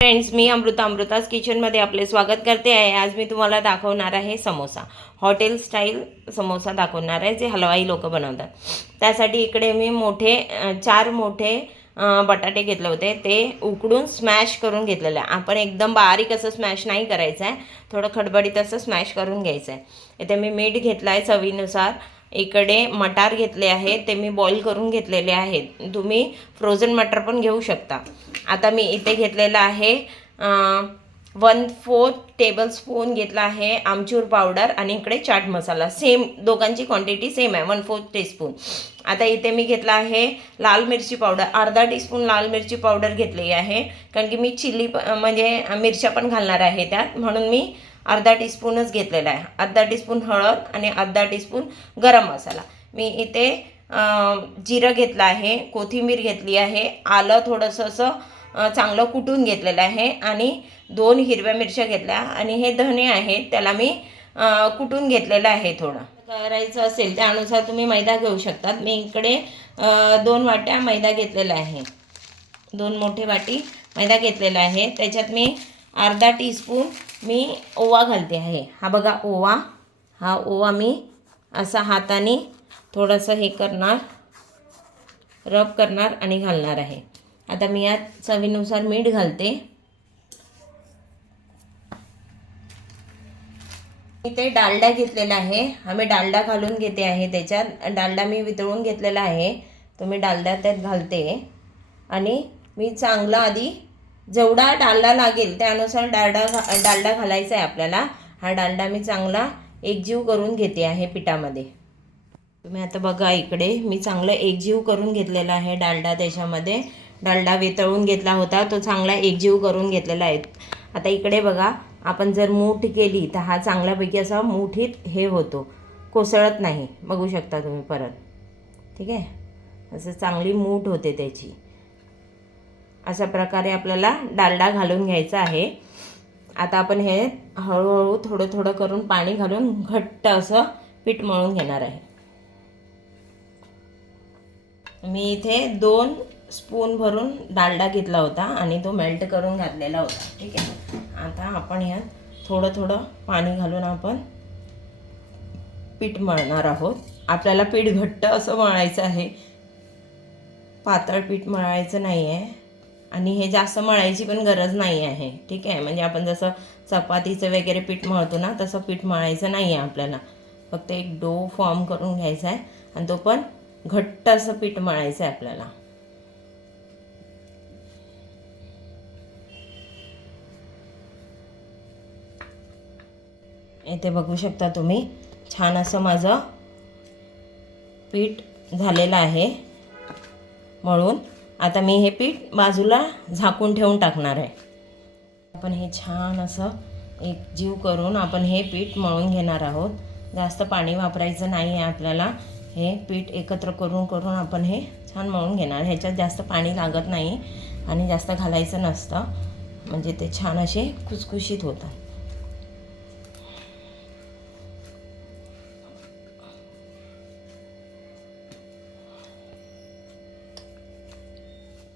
Friends, मी अमृताज किचनमध्ये आपले स्वागत करते आहे। आज मी तुम्हाला दाखवणार आहे समोसा, हॉटेल स्टाईल समोसा दाखवणार आहे जे हलवाई लोक बनवतात। त्यासाठी इकडे मी 4 मोठे बटाटे घेतले होते, ते उकडून स्मॅश करून घेतलेले आहे। आपण एकदम बारीक असं स्मॅश नाही करायचं आहे, थोडं खडबडीत असं स्मॅश करून घ्यायचं आहे। इथे मी मीठ घेतलं आहे चवीनुसार। इकडे मटार घेतले आहे, ते मी बॉईल करून घेतलेले आहेत। तुम्ही फ्रोझन मटार पण घेऊ शकता। आता मी इथे घेतलेला आहे 1/4 टेबलस्पून घेतला आहे आमचूर पावडर आणि इकडे चाट मसाला। सेम, दोघांची क्वांटिटी सेम आहे, 1/4 टीस्पून। आता इथे मी घेतला आहे लाल मिरची पावडर, अर्धा टीस्पून लाल मिरची पावडर घेतली आहे, कारण की मी चिली म्हणजे मिरच्या पण घालणार आहे त्यात, म्हणून मी अर्धा टीस्पूनच घेतलेला आहे। अर्धा टीस्पून हळद आणि अर्धा टीस्पून गरम मसाला। मी इथे जिरं घेतलं आहे, कोथिंबीर घेतली आहे, आलं थोडंसं असं चांगलं कुटून घेतलेलं आहे आणि 2 हिरव्या मिरच्या घेतल्या आणि हे धने आहेत, त्याला मी कुटून घेतलेलं आहे। थोडं करायचं असेल त्यानुसार तुम्ही मैदा घेऊ शकतात। मी इकडे 2 वाट्या मैदा घेतलेला आहे, 2 मोठे वाटी मैदा घेतलेला आहे। त्याच्यात मी अर्धा टीस्पून मी ओवा घालते आहे। हा बघा ओवा, हा ओवा मी असा हाताने थोडंसं हे करणार, रब करणार आणि घालणार आहे। आता मी यात चवीनुसार मीठ घालते। इथे डालडा घेतलेला आहे, आम्ही डालडा घालून घेते आहे। त्याच्यात डालडा मी वितळून घेतलेला आहे, तो मी डालडा त्यात घालते आणि मी चांगला आधी जेवढा डालडा लागेल त्यानुसार डालडा घालायचा आहे आपल्याला। हा डालडा मी चांगला एकजीव करून घेते आहे पिठामध्ये। तुम्ही आता बघा, इकडे मी चांगलं एकजीव करून घेतलेला आहे डालडा। त्याच्यामध्ये डालडा वितळून घेतला होता, तो चांगला एकजीव करून घेतलेला आहे। आता इकडे बघा, आपण जर मूठ केली तर हा चांगल्यापैकी असा मुठीत हे होतो, कोसळत नाही। बघू शकता तुम्ही परत, ठीक आहे, असं चांगली मूठ होते त्याची। अशा प्रकारे आपल्याला डालडा घालून घ्यायचा आहे। आता आपण हे हळूहळू थोडं थोडं करून पाणी घालून घट्ट असं पीठ मळून घेणार आहे। मी इथे 2 स्पून भरून डालडा घेतला होता आणि तो मेल्ट करून घातलेला होता, ठीक आहे। आता आपण यात थोडं थोडं पाणी घालून आपण पीठ मळणार आहोत। आपल्याला पीठ घट्ट असं मळायचं आहे, पातळ पीठ मळायचं नाही आहे आणि हे जास्त मळायची पण गरज नाही आहे, ठीक आहे। म्हणजे आपण जसं चपातीचं वगैरे पीठ मळतो ना, तसं पीठ मळायचं नाही आहे आपल्याला। फक्त एक डो फॉर्म करून घ्यायचा आहे आणि तो पण घट्ट असं पीठ मळायचं आहे आपल्याला। इथे बघू शकता तुम्ही, छान असं माझं पीठ झालेलं आहे मळून। आता मी हे पीठ बाजूला झाकून ठेवून टाकणार आहे। आपण हे छान असं एकजीव करून आपण हे पीठ मळून घेणार आहोत। जास्त पाणी वापरायचं नाही आहे आपल्याला। हे पीठ एकत्र करून करून आपण हे छान मळून घेणार। ह्याच्यात जास्त पाणी लागत नाही आणि जास्त घालायचं नसतं, म्हणजे ते छान असे खुसखुशीत होतात।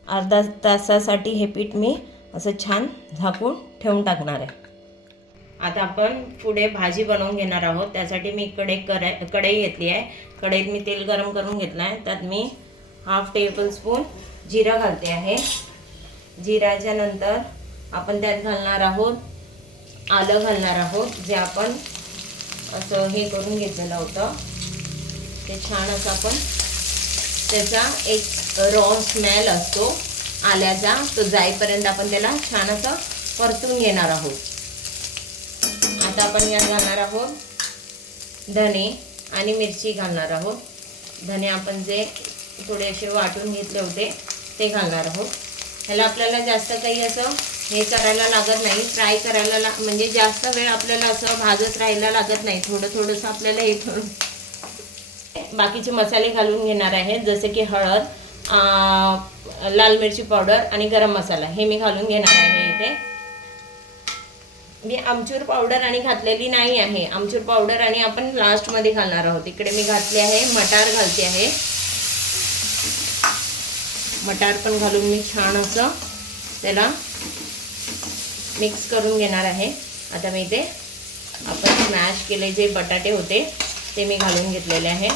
अर्धा तासासाठी हे पीठ मी असं छान झाकून ठेवून टाकणार आहे। आता आपण पुढे भाजी बनवून घेणार आहोत। त्यासाठी मी इकडे कढई घेतली आहे। कढईत मी तेल गरम करून घेतलं आहे, त्यात मी 1/2 टेबलस्पून जिरं घालते आहे। जिऱ्याच्या नंतर आपण त्यात घालणार आहोत आलं घालणार आहोत, जे आपण असं हे करून घेतलेलं होतं। ते छान असं आपण त्याचा एक रॉ स्मेल असतो आल्याचा, तो जाईपर्यंत आपण त्याला छान असं परतून घेणार आहोत। आता आपण यात घालणार आहोत धने आणि मिरची घालणार आहोत। धने आपण जे थोडे असे वाटून घेतले होते ते घालणार आहोत। ह्याला आपल्याला जास्त काही असं हे करायला लागत नाही, फ्राय करायला म्हणजे जास्त वेळ आपल्याला असं भाजत राहायला लागत नाही। थोडं थोडंसं आपल्याला हे करून बाकीचे मसाले घालून घेणार आहे, जसे की हळद, लाल मिरची पावडर आणि गरम मसाला, हे मी घालून घेणार आहे। इथे मी आमचूर पावडर आणि घातलेली नाही आहे, आमचूर पावडर आणि आपण लास्टमध्ये घालणार आहोत। इकडे मी घातले आहे मटार घालते आहे, मटार पण घालून मी छान असं त्याला मिक्स करून घेणार आहे. आता मी इथे आपण स्मॅश केले जे बटाटे होते ते मी घालून घेतलेले आहे.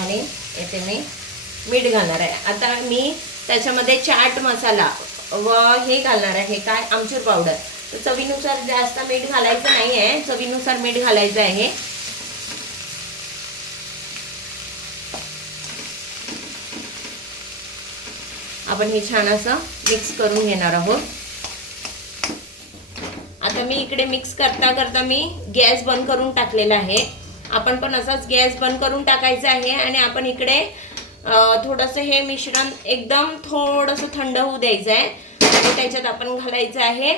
आणि येथे मी मीठ घालणार आहे. आता मी त्याच्यामध्ये चाट मसाला व हे घालणार आहे, काय आमचूर पावडर. तर चवीनुसार जास्त मीठ घालायचं नाही आहे, चवीनुसार मीठ घालायचं आहे. आपण हे छान असं मिक्स करून घेणार आहोत. आता मी इकडे मिक्स करता करता मी गॅस बंद करून टाकलेला आहे. आपण पण असाच गॅस बंद करून टाकायचा आहे आणि आपण इकडे थोडंसं हे मिश्रण एकदम थोडंसं थंड होऊ द्यायचं आहे आणि त्याच्यात आपण घालायचं आहे.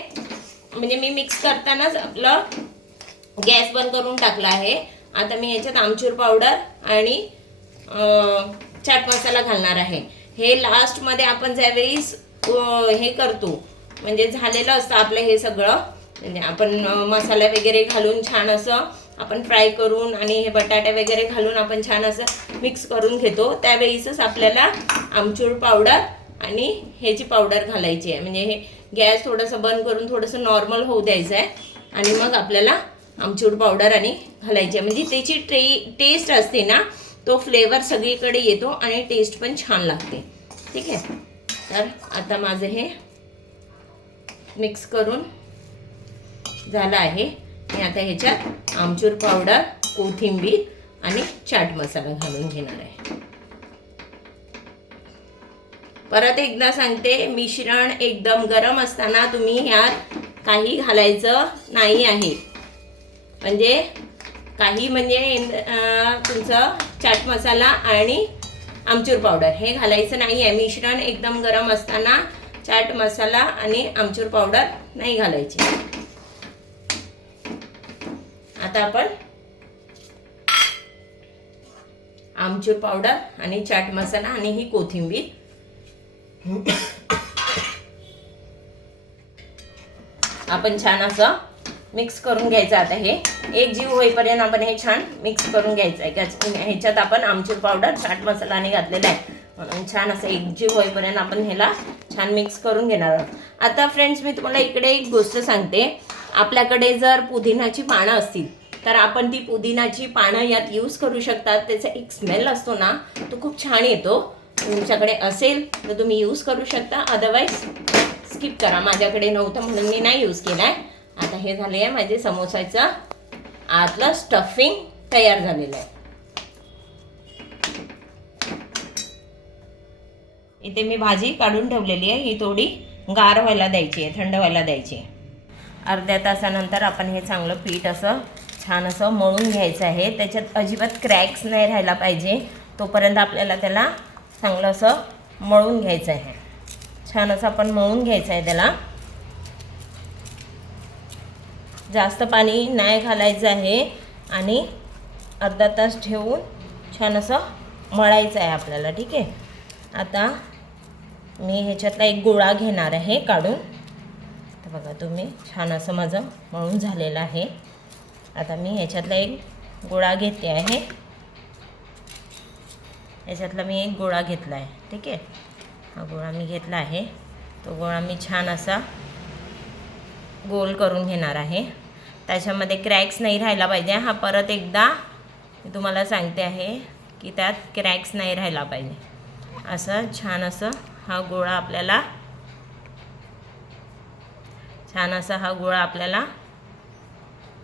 म्हणजे मी मिक्स करतानाच आपलं गॅस बंद करून टाकला आहे. आता मी याच्यात आमचूर पावडर आणि चाट मसाला घालणार आहे. हे लास्टमध्ये आपण ज्यावेळेस हे करतो म्हणजे झालेलं असतं आपलं हे सगळं, म्हणजे आपण मसाला वगैरे घालून छान असं आपण फ्राय करून आणि हे बटाटे वगैरे घालून आपण छान असं मिक्स करून घेतो, त्यावेळीसच आपल्याला आमचूर पावडर आणि ह्याची पावडर घालायची आहे. म्हणजे हे गॅस थोडंसं बंद करून थोडंसं नॉर्मल होऊ द्यायचं आहे आणि मग आपल्याला आमचूर पावडर आणि घालायची आहे. म्हणजे त्याची टेस्ट असते ना, तो फ्लेवर सगळीकडे येतो आणि टेस्ट पण छान लागते. ठीक आहे. तर आता माझं हे मिक्स करून झालं आहे. मी आता ह्याच्यात आमचूर पावडर, कोथिंबीर आणि चाट मसाला घालून घेणार आहे. परत एकदा सांगते, मिश्रण एकदम गरम असताना तुम्ही ह्यात काही घालायचं नाही आहे. म्हणजे काही म्हणजे तुमचं चाट मसाला आणि आमचूर पावडर हे घालायचं नाही आहे. मिश्रण एकदम गरम असताना चाट मसाला आणि आमचूर पावडर नाही घालायचे. आता आपण आमचूर पावडर आणि चाट मसाला आणि ही कोथिंबीर आपण छान असं मिक्स करून घ्यायचं. आता हे एक जीव होईपर्यंत आपण हे छान मिक्स करून घ्यायचं आहे. ह्याच्यात आपण आमचूर पावडर, चाट मसाला आणि घातलेला आहे म्हणून छान असं एक जीव होईपर्यंत आपण ह्याला छान मिक्स करून घेणार आहोत. आता फ्रेंड्स, मी तुम्हाला इकडे एक गोष्ट सांगते. आपल्याकडे जर पुदिनाची पानं असतील तर आपण ती पुदिनाची पानं यात यूज करू शकतात. त्याचा एक स्मेल असतो ना, तो खूप छान येतो. तुमच्याकडे असेल तर तुम्ही यूज करू शकता, अदरवाईज स्किप करा. माझ्याकडे नव्हतं म्हणून मी नाही यूज केला आहे. आता हे झाले आहे माझे समोसाचं आतलं स्टफिंग तयार झालेलं आहे. इथे मी भाजी काढून ठेवलेली आहे. ही थोडी गार व्हायला द्यायची आहे, थंड व्हायला द्यायची आहे. अर्ध्या तासानंतर आपण हे चांगलं पीठ असं छान असं मळून घ्यायचं आहे. त्याच्यात अजिबात क्रॅक्स नाही राहायला पाहिजे, तोपर्यंत आपल्याला त्याला चांगलं असं मळून घ्यायचं आहे. छान असं आपण मळून घ्यायचं आहे त्याला. जास्त पाणी नाही घालायचं आहे आणि अर्धा तास ठेवून छान असं मळायचं आहे आपल्याला. ठीक आहे. आता मी ह्याच्यातला एक गोळा घेणार आहे काढून. तर बघा तुम्ही, छान असं माझं मळून झालेलं आहे. आता मी ह्याच्यातला एक गोळा घेते आहे. ह्याच्यातला मी एक गोळा घेतला आहे. ठीक आहे. हा गोळा मी घेतला आहे. तो गोळा मी छान असा गोल करून घेणार आहे. त्याच्यामध्ये क्रॅक्स नाही राहायला पाहिजे. हा परत एकदा मी तुम्हाला सांगते आहे की त्यात क्रॅक्स नाही राहायला पाहिजे. असं छान असं हा गोळा आपल्याला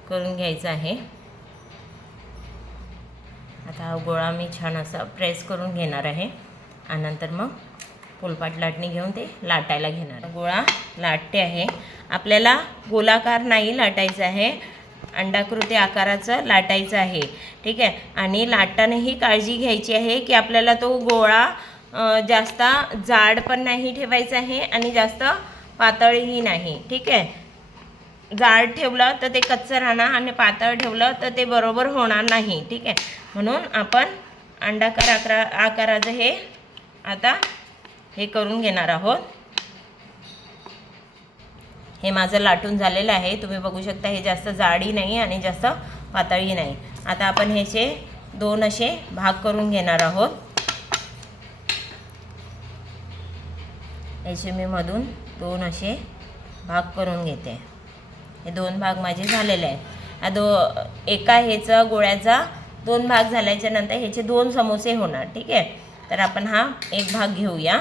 करून घ्यायचा आहे. आता हा गोळा मी छान असा प्रेस करून घेणार आहे आणि नंतर मग पोलपाट लाटणी घेऊन ते लाटायला घेणार. गोळा लाटते आहे. आपल्याला गोलाकार नाही लाटायचं आहे, अंडाकृती आकाराचं लाटायचं आहे. ठीक आहे. आणि लाटतानाही काळजी घ्यायची आहे की आपल्याला तो गोळा जास्त जाड पण नाही ठेवायचा आहे आणि जास्त पातळही नाही. ठीक आहे. जाड ठेवलं तर ते कच्चं राहणार आणि पातळ ठेवलं तर ते बरोबर होणार नाही. ठीक आहे. म्हणून आपण अंडाकार आकाराचं हे आता हे करून घेणार आहोत. हे माझं लाटून झालेलं आहे. तुम्ही बघू शकता हे जास्त जाडी नाही आणि जास्त पातळी नाही. आता आपण ह्याचे दोन असे भाग करून घेणार आहोत. याचे मी मधून दोन असे भाग करून घेते. हे दोन भाग माझे झालेले आहेत. एका ह्याचा गोळ्याचा दोन भाग झाल्याच्या नंतर ह्याचे दोन समोसे होणार. ठीक आहे, तर आपण हा एक भाग घेऊया,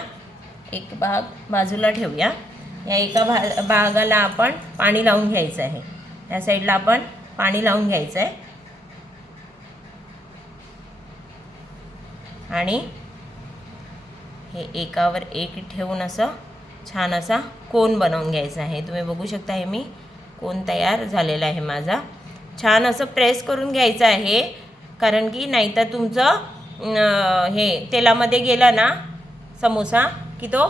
एक भाग बाजूला ठेवूया. या एका भागाला आपण पाणी लावून घ्यायचं आहे. या साईडला आपण पाणी लावून घ्यायचं आहे आणि हे एकावर एक ठेवून असं छान असा कोन बनवून घ्यायचा आहे. तुम्ही बघू शकता हे मी कोन तयार झालेला आहे माझा. छान असं प्रेस करून घ्यायचं आहे, कारण की नाहीतर तुमचं हे तेलामध्ये गेला ना समोसा की तो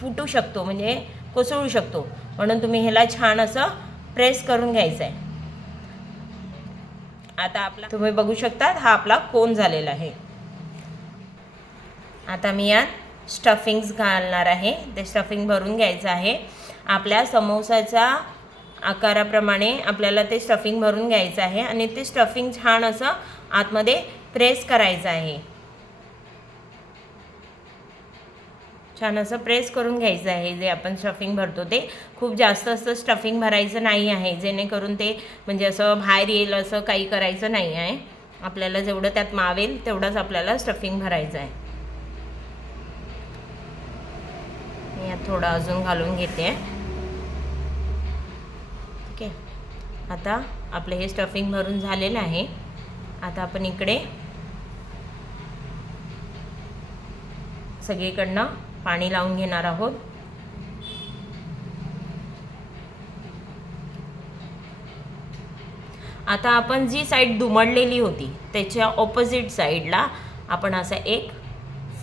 फुटू शकतो, म्हणजे कोसळू शकतो. म्हणून तुम्ही ह्याला छान असं प्रेस करून घ्यायचं आहे. आता आपला तुम्ही बघू शकता हा आपला कोन झालेला आहे. आता मी यात स्टफिंग्स घालणार आहे. ते स्टफिंग भरून घ्यायचं आहे. आपल्या समोसाच्या आकाराप्रमाणे आपल्याला ते स्टफिंग भरून घ्यायचं आहे आणि ते स्टफिंग छान असं आतमध्ये प्रेस करायचं आहे. छान असं प्रेस करून घ्यायचं आहे. जे आपण स्टफिंग भरतो ते खूप जास्त असं स्टफिंग भरायचं नाही आहे, जेणेकरून ते म्हणजे असं बाहेर येईल असं काही करायचं नाही आहे. आपल्याला जेवढं त्यात मावेल तेवढंच आपल्याला स्टफिंग भरायचं आहे. मी यात थोडं अजून घालून घेते. ठीक आहे, आता आपलं हे स्टफिंग भरून झालेलं आहे. आता आपण इकडे सगळीकडनं पाणी लावून घेणार आहोत. आता आपण जी साईड दुमडलेली होती त्याच्या ऑपोजिट साईडला आपण असा एक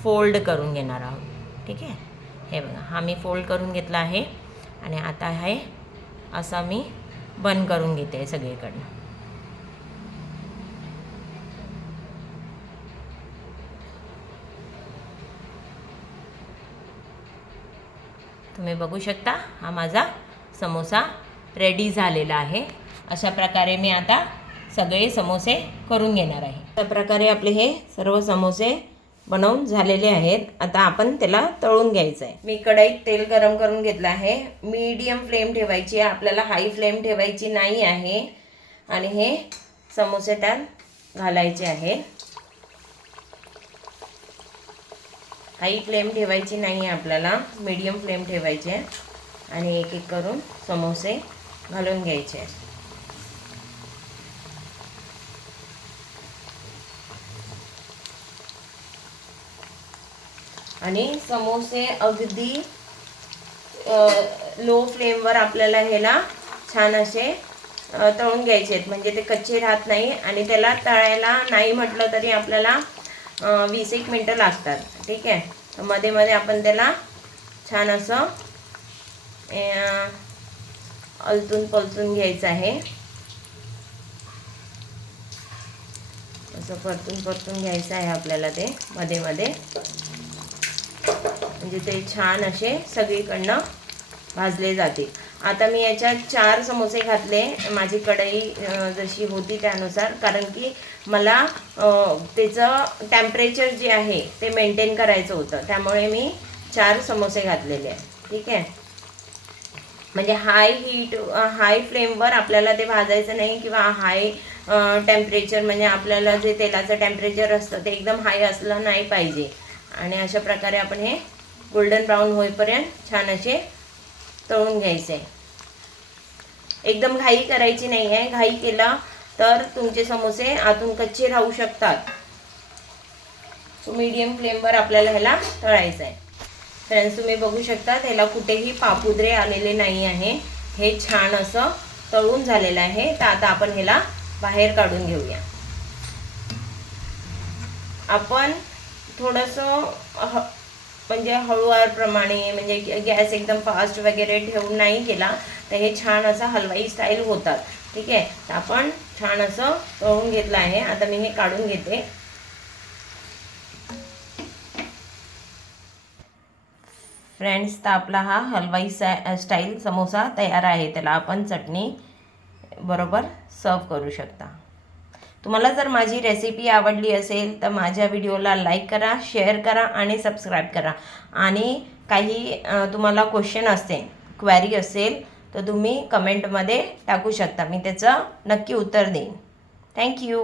फोल्ड करून घेणार आहोत. ठीक आहे, हे बघा हा मी फोल्ड करून घेतला आहे आणि आता हे असा मी बंद करून घेते सगळीकडनं. तुम्ही बघू शकता हा माझा समोसा रेडी झालेला आहे. अशा प्रकारे मी आता सगळे समोसे करून घेणार आहे. अशा प्रकारे आपले हे सर्व समोसे बनवून झालेले आहेत. आता आपण त्याला तळून घ्यायचं आहे. मी कढईत तेल गरम करून घेतलं आहे. मीडियम फ्लेम ठेवायची आहे, आपल्याला हाई फ्लेम ठेवायची नाही आहे. आणि हे समोसे त्यात घालायचे आहेत. हाई फ्लेम ठेवायची नाही आहे आपल्याला, मीडियम फ्लेम ठेवायची आहे. आणि एक एक करून समोसे घालून घ्यायचे. आणि समोसे अगदी लो फ्लेमवर आपल्याला ह्याला छान असे तळून घ्यायचे आहेत, म्हणजे ते कच्चे राहत नाही. आणि त्याला तळायला नाही म्हटलं तरी आपल्याला 20-1 मिनटं लागतात. ठीक आहे, तर मध्ये मध्ये आपण त्याला छान असं अलतून पलतून घ्यायचं आहे. असं परतून घ्यायचं आहे आपल्याला ते मध्ये मध्ये, म्हणजे ते छान असे सगळीकडनं भाजले जातील. आता मी याच्यात 4 समोसे घातले, माझी कढई जशी होती त्यानुसार, कारण की मला त्याचं टेम्परेचर जे आहे ते मेंटेन करायचं होतं, त्यामुळे मी 4 समोसे घातलेले आहे. ठीक आहे, म्हणजे हाय फ्लेमवर आपल्याला ते भाजायचं नाही, किंवा हाय टेम्परेचर म्हणजे आपल्याला जे तेलाचं टेम्परेचर असतं ते एकदम हाय असलं नाही पाहिजे. आणि अशा प्रकारे आपण हे गोल्डन ब्राऊन होईपर्यंत छान असे तळून घ्यायचे. एकदम घाई करायची नाही आहे, घाई केला तर तुमचे समोसे आतून कच्चे राहू शकतात. सो मीडियम फ्लेमवर आपल्याला ह्याला तळायचं आहे. फ्रेंड्स, तुम्ही बघू शकता त्याला कुठेही पापुद्रे आलेले नाही आहे. हे छान असं तळून झालेलं आहे. तर आता आपण ह्याला बाहेर काढून घेऊया. आपण थोडंसं म्हणजे हळूवारप्रमाणे, म्हणजे गॅस एकदम फास्ट वगैरे ठेवून नाही केला तर हे छान असं हलवाई स्टाईल होतात. ठीक आहे, तर आपण छान असं तळून घेतलं आहे. आता मी हे काढून घेते. फ्रेंड्स, तर आपला हा हलवाई स्टाईल समोसा तयार आहे. त्याला आपण चटणी बरोबर सर्व करू शकता. तुम्हाला जर माझी रेसिपी आवडली असेल तर माझ्या व्हिडिओला लाईक करा, शेअर करा आणि सबस्क्राईब करा. आणि काही तुम्हाला क्वेश्चन असेल, क्वेरी असेल तर तुम्ही कमेंटमध्ये टाकू शकता. मी त्याचं नक्की उत्तर देईन. थँक्यू.